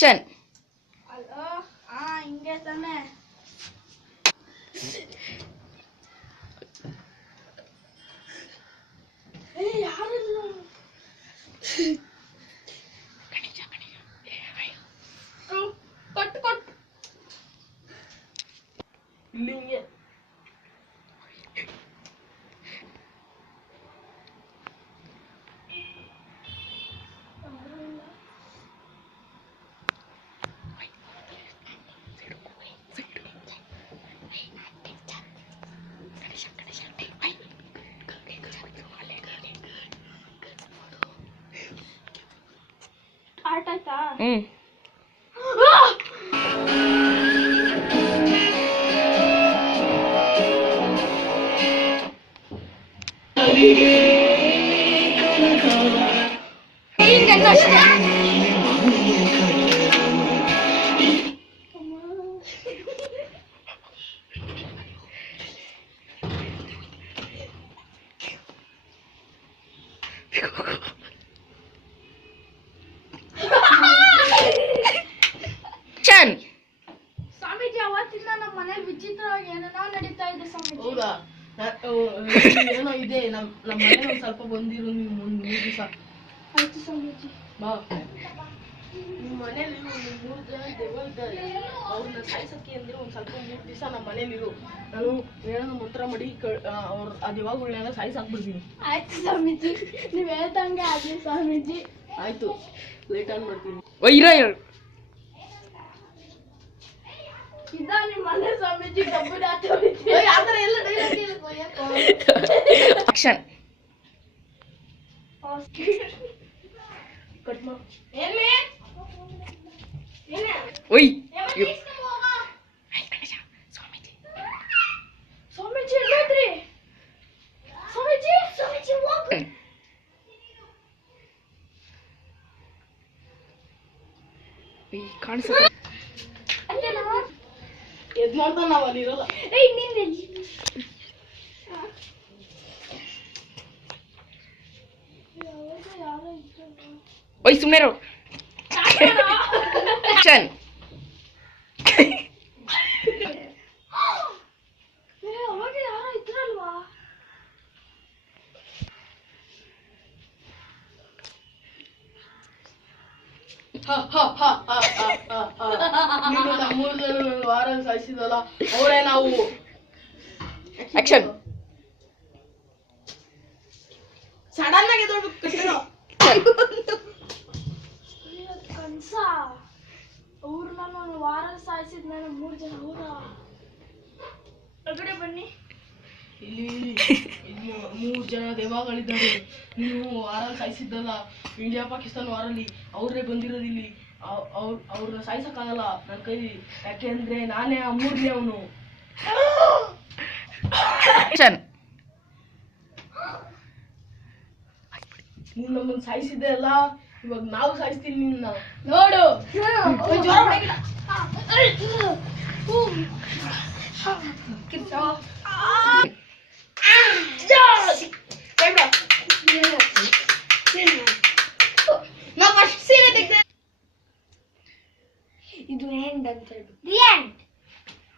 ಚನ್ ಹಲೋ ಹಿಂಗೆ ತಾನೆ ಯಾರು ಕೊಟ್ಟು ಕೊಟ್ಟು ಇಲ್ಲಿ ಹಿಂಗೆ ಆಟ ಆಯ್ತಾ ಚನ್ ಸ್ವಾಮೀಜಿ ಅವತ್ತಿಂದ ನಮ್ಮ ಮನೇಲಿ ವಿಚಿತ್ರವಾಗಿ ಏನೇನೋ ನಡೀತಾ ಇದೆ ಸ್ವಾಮೀಜಿ. ಹೌದಾ ಏನೋ ಇದೆ ನಮ್ಮ ಮನೆ ಒಂದ್ ಸ್ವಲ್ಪ ಬಂದಿರು ನೀವು ಒಂದು 3 ದಿವಸ. ಆಯ್ತು ಸ್ವಾಮೀಜಿ. ಬಾ ನಿಮ್ಮ ಮನೇಲಿ ಒಂದು 3 ಜನ ದೆವ್ವ ಇದ್ದಾರೆ, ಅವ್ರನ್ನ ಸಾಯಿಸಕ್ಕೆ ಅಂದ್ರೆ ಒಂದ್ ಸ್ವಲ್ಪ 3 ದಿವಸ ನಮ್ಮ ಮನೇಲಿರು. ನಾನು ಏನೋ ಮಂತ್ರ ಮಾಡಿ ಅವ್ರ ಆ ದೆವ್ವಗಳನ್ನೆಲ್ಲ ಸಾಯಿಸಾಕ್ಬಿಡ್ತೀನಿ. ಆಯ್ತು ಸ್ವಾಮೀಜಿ, ನೀವ್ ಹೇಳ್ದಂಗೆ ಆಗ್ಲಿ ಸ್ವಾಮೀಜಿ. ಆಯ್ತು, ಲೈಟ್ ಆನ್ ಮಾಡ್ತೀನಿ. ಇದ ನಿಮ್ಮ ಮನೆ ಸ್ವಾಮೀಜಿ ಕಬ್ಬು ಆತರ ಎಲ್ಲ ಆಕ್ಷನ್ ಕಟ್ ಮಾಡು. ಒಯ್ ಸ್ವಾಮೀಜಿ ಎಲ್ಲೋದ್ರಿ? ಸ್ವಾಮೀಜಿ ಸ್ವಾಮೀಜಿ ಹೋಗ್ರಿ. ಕಾಣಿಸುತ್ತೆ ಎದ್ ನೋಡ್ತಾ ನಾವ್ ಅಲ್ಲಿ ಇರೋಲ್ಲ. ಏಯ್ ನಿನ್ನೆ ಒಯ್ ಸುಮ್ಮನೆ ರೋ ಚನ್ ಅವಾಗ ಯಾರೋ ಇದ್ರಲ್ವಾ? ನೀನು ನಮ್ಮ 3 ಜನ ವಾರ ಸಾಯಿಸಿದಲ್ಲ ಅವರೇ ನಾವು. ಆಕ್ಷನ್ ಸಡನ್ ಆಗಿ ಎದ್ದೋಗ್ಬೇಕು. ಕನ್ಸ ಅವ್ರು ನಾನು ವಾರ ಸಾಯಿಸಿದ ಮೇಲೆ 3 ಜನ ಅವರ ಹೊರಗಡೆ ಬನ್ನಿ. ಇಲ್ಲಿ 3 ಜನ ದೆವ್ವಗಳಿದ್ದಾರೆ. ನೀವು ವಾರ ಸಾಯಿಸಿದ್ದಲ್ಲ ಇಂಡಿಯಾ ಪಾಕಿಸ್ತಾನ ವಾರಲ್ಲಿ, ಅವರೇ ಬಂದಿರೋದು ಇಲ್ಲಿ. ಅವ್ರನ್ನ ಸಾಯಿಸಕ್ಕಾಗಲ್ಲ ನನ್ನ ಕೈಲಿ, ಯಾಕೆಂದ್ರೆ ನಾನೇ ಆ 3ನೇ ಅವನು. ನೀನು ನಮ್ಮನ್ನು ಸಾಯಿಸಿದ್ದೆ ಅಲ್ಲ, ಇವಾಗ ನಾವು ಸಾಯಿಸ್ತೀನಿ ನಿನ್ನ. ನೋಡು ಜ್ವರ ಹೊಡೆಗಿಲ್ಲ.